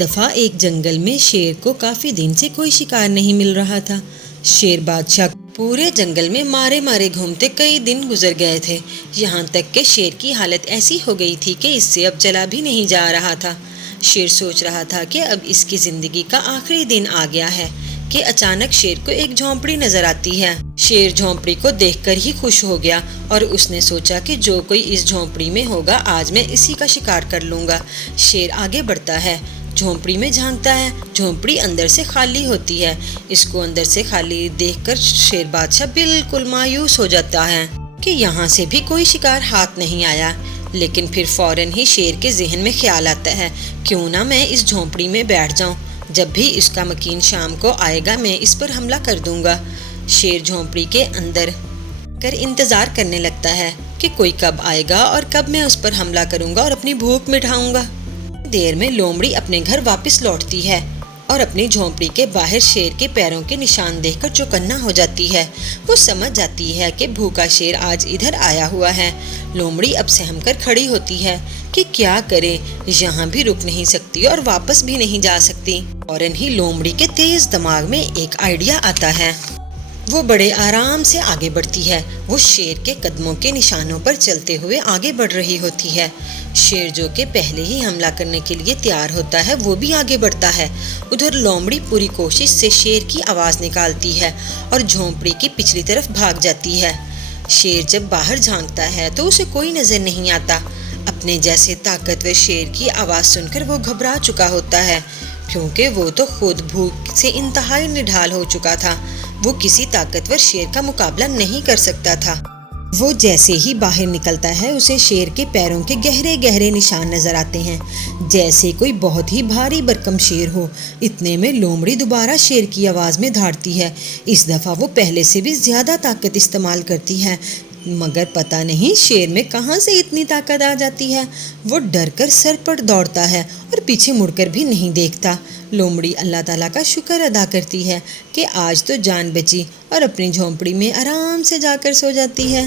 دفعہ ایک جنگل میں شیر کو کافی دن سے کوئی شکار نہیں مل رہا تھا۔ شیر بادشاہ پورے جنگل میں مارے مارے گھومتے کئی دن گزر گئے تھے، یہاں تک کہ شیر کی حالت ایسی ہو گئی تھی کہ اس سے اب چلا بھی نہیں جا رہا تھا۔ شیر سوچ رہا تھا کہ اب اس کی زندگی کا آخری دن آ گیا ہے کہ اچانک شیر کو ایک جھونپڑی نظر آتی ہے۔ شیر جھونپڑی کو دیکھ کر ہی خوش ہو گیا اور اس نے سوچا کہ جو کوئی اس جھونپڑی میں ہوگا آج میں اسی کا شکار کر لوں گا۔ شیر آگے بڑھتا ہے، جھونپڑی میں جھانکتا ہے۔ جھونپڑی اندر سے خالی ہوتی ہے۔ اس کو اندر سے خالی دیکھ کر شیر بادشاہ بالکل مایوس ہو جاتا ہے کہ یہاں سے بھی کوئی شکار ہاتھ نہیں آیا، لیکن پھر فوراً ہی شیر کے ذہن میں خیال آتا ہے، کیوں نہ میں اس جھونپڑی میں بیٹھ جاؤں، جب بھی اس کا مکین شام کو آئے گا میں اس پر حملہ کر دوں گا۔ شیر جھونپڑی کے اندر کر انتظار کرنے لگتا ہے کہ کوئی کب آئے گا اور کب میں اس پر حملہ کروں گا اور اپنی بھوک مٹاؤں گا۔ دیر میں لومڑی اپنے گھر واپس لوٹتی ہے اور اپنی جھونپڑی کے باہر شیر کے پیروں کے نشان دیکھ کر چوکنا ہو جاتی ہے۔ وہ سمجھ جاتی ہے کہ بھوکا شیر آج ادھر آیا ہوا ہے۔ لومڑی اب سہم کر کھڑی ہوتی ہے کہ کیا کرے، یہاں بھی رک نہیں سکتی اور واپس بھی نہیں جا سکتی۔ فوراً ہی لومڑی کے تیز دماغ میں ایک آئیڈیا آتا ہے۔ وہ بڑے آرام سے آگے بڑھتی ہے۔ وہ شیر کے قدموں کے نشانوں پر چلتے ہوئے آگے بڑھ رہی ہوتی ہے۔ شیر جو کہ پہلے ہی حملہ کرنے کے لیے تیار ہوتا ہے وہ بھی آگے بڑھتا ہے۔ ادھر لومڑی پوری کوشش سے شیر کی آواز نکالتی ہے اور جھونپڑی کی پچھلی طرف بھاگ جاتی ہے۔ شیر جب باہر جھانکتا ہے تو اسے کوئی نظر نہیں آتا۔ اپنے جیسے طاقتور شیر کی آواز سن کر وہ گھبرا چکا ہوتا ہے، کیونکہ وہ تو خود بھوک سے انتہائی نڈھال ہو چکا تھا۔ وہ کسی طاقتور شیر کا مقابلہ نہیں کر سکتا تھا۔ وہ جیسے ہی باہر نکلتا ہے اسے شیر کے پیروں کے گہرے گہرے نشان نظر آتے ہیں، جیسے کوئی بہت ہی بھاری بھرکم شیر ہو۔ اتنے میں لومڑی دوبارہ شیر کی آواز میں دھاڑتی ہے۔ اس دفعہ وہ پہلے سے بھی زیادہ طاقت استعمال کرتی ہے، مگر پتہ نہیں شیر میں کہاں سے اتنی طاقت آ جاتی ہے۔ وہ ڈر کر سر پر دوڑتا ہے اور پیچھے مڑ کر بھی نہیں دیکھتا۔ لومڑی اللہ تعالیٰ کا شکر ادا کرتی ہے کہ آج تو جان بچی اور اپنی جھونپڑی میں آرام سے جا کر سو جاتی ہے۔